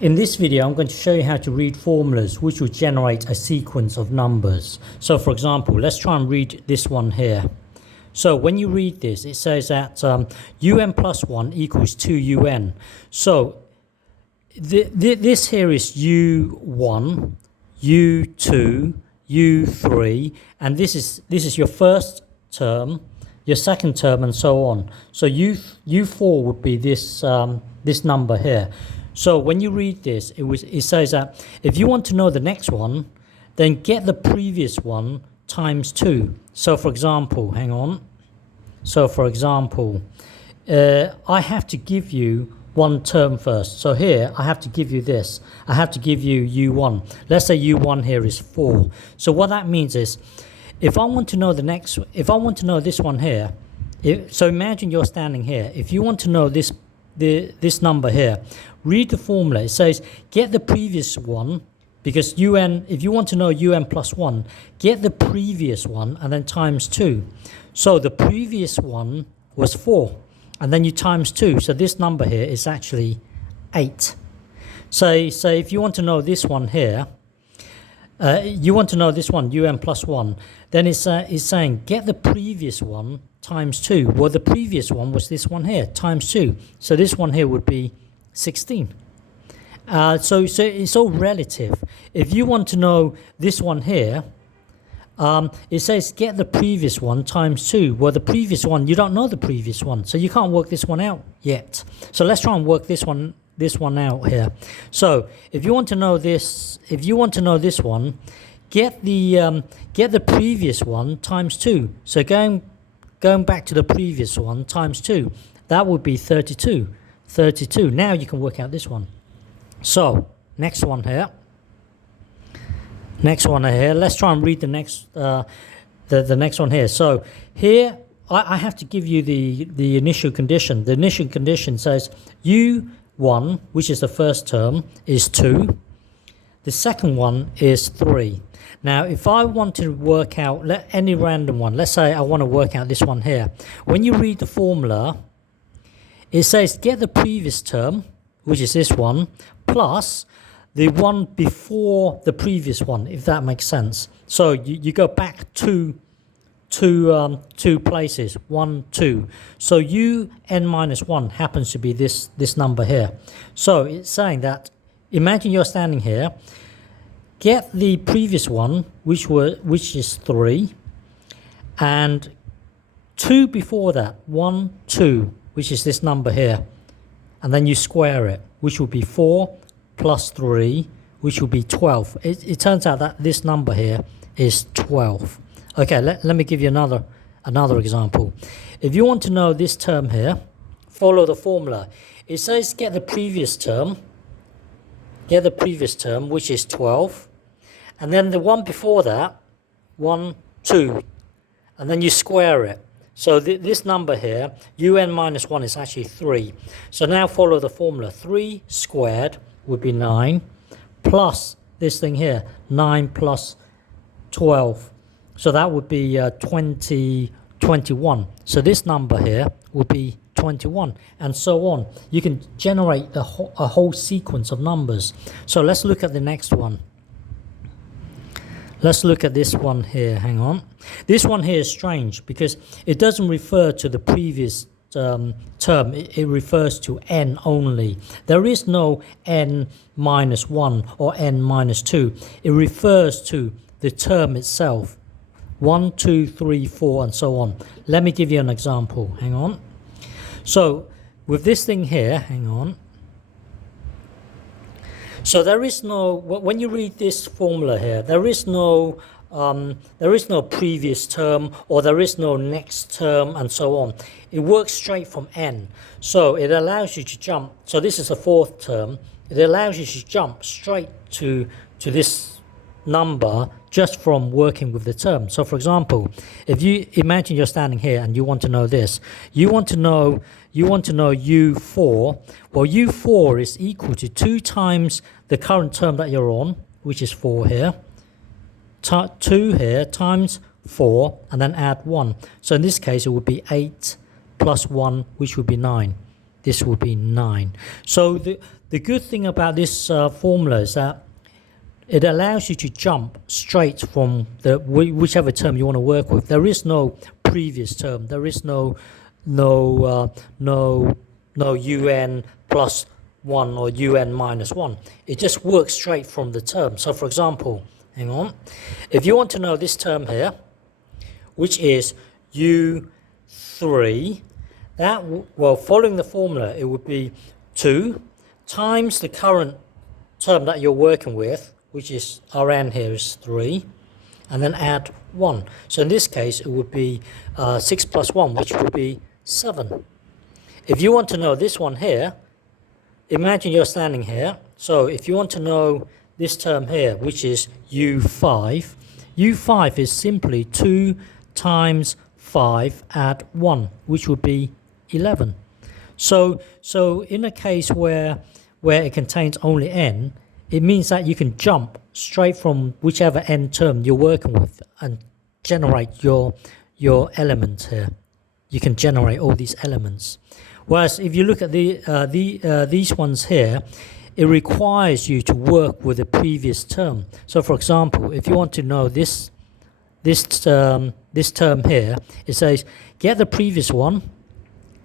In this video, I'm going to show you how to read formulas which will generate a sequence of numbers. So for example, let's try and read this one here. So when you read this, it says that un plus 1 equals 2un. So this here is u1, u2, u3, and this is your first term, your second term, and so on. So u4 would be this this number here. So when you read this, it says that if you want to know the next one, then get the previous one times 2. So for example, hang on. So for example, I have to give you one term first. So here I have to give you this. I have to give you u1. Let's say u1 here is 4. So what that means is, if I want to know the next, if I want to know this one here, so imagine you're standing here. If you want to know this number here, read the formula. It says get the previous one, because un, if you want to know un plus 1, get the previous one and then times 2. So the previous one was 4, and then you times 2. So this number here is actually 8. So if you want to know this one here, you want to know this one, un plus 1, then it's saying get the previous one times 2. Well, the previous one was this one here, times 2. So this one here would be 16. So it's all relative. If you want to know this one here, it says get the previous one times 2. Well, the previous one, you don't know the previous one, so you can't work this one out yet. So let's try and work this one out here. So if you want to know this, one, get the previous one times 2. So going back to the previous one times 2, that would be 32. 32. Now you can work out this one. So next one here. Let's try and read the next the next one here. So here I have to give you the initial condition. The initial condition says u1, which is the first term, is 2. The second one is 3. Now, if I want to work out any random one, let's say I want to work out this one here. When you read the formula, it says get the previous term, which is this one, plus the one before the previous one, if that makes sense. So you go back two places, 1, 2. So un minus 1 happens to be this number here. So it's saying that, imagine you're standing here, get the previous one, which is 3, and 2 before that, 1, 2, which is this number here, and then you square it, which will be 4 plus 3, which will be 12. It turns out that this number here is 12. Okay, let me give you another example. If you want to know this term here, follow the formula. It says get the previous term, which is 12, and then the one before that, 1, 2, and then you square it. So this number here, un minus 1, is actually 3. So now follow the formula. 3 squared would be 9, plus this thing here, 9 plus 12. So that would be 21. So this number here would be 21, and so on. You can generate a whole sequence of numbers. So let's look at the next one. Let's look at this one here. Hang on. This one here is strange because it doesn't refer to the previous term. It refers to n only. There is no n minus 1 or n minus 2. It refers to the term itself. 1, 2, 3, 4, and so on. Let me give you an example. Hang on. So with this thing here, hang on. So there is no, when you read this formula here, there is no previous term, or there is no next term, and so on. It works straight from n. So it allows you to jump. So this is a fourth term. It allows you to jump straight to this number just from working with the term. So for example, if you imagine you're standing here and you want to know this, you want to know u4. Well, u4 is equal to 2 times the current term that you're on, which is 4 here, 2 here times 4, and then add 1. So in this case it would be 8 plus 1, which would be 9. this will be 9. So the good thing about this formula is that it allows you to jump straight from whichever term you want to work with. There is no previous term. There is no un plus 1 or un minus 1. It just works straight from the term. So for example, hang on, if you want to know this term here, which is u3, well, following the formula, it would be 2 times the current term that you're working with, which is Rn here is 3, and then add 1. So in this case, it would be 6 plus 1, which would be 7. If you want to know this one here, imagine you're standing here. So if you want to know this term here, which is u5, u5 is simply 2 times 5 add 1, which would be 11. So in a case where it contains only n, it means that you can jump straight from whichever n term you're working with and generate your elements here. You can generate all these elements. Whereas if you look at these ones here, it requires you to work with the previous term. So for example, if you want to know this term here, it says get the previous one,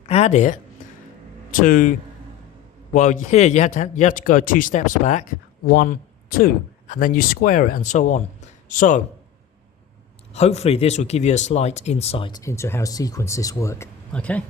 add it to, well, here you have to go 2 steps back, 1, 2, and then you square it and so on. So hopefully this will give you a slight insight into how sequences work. Okay.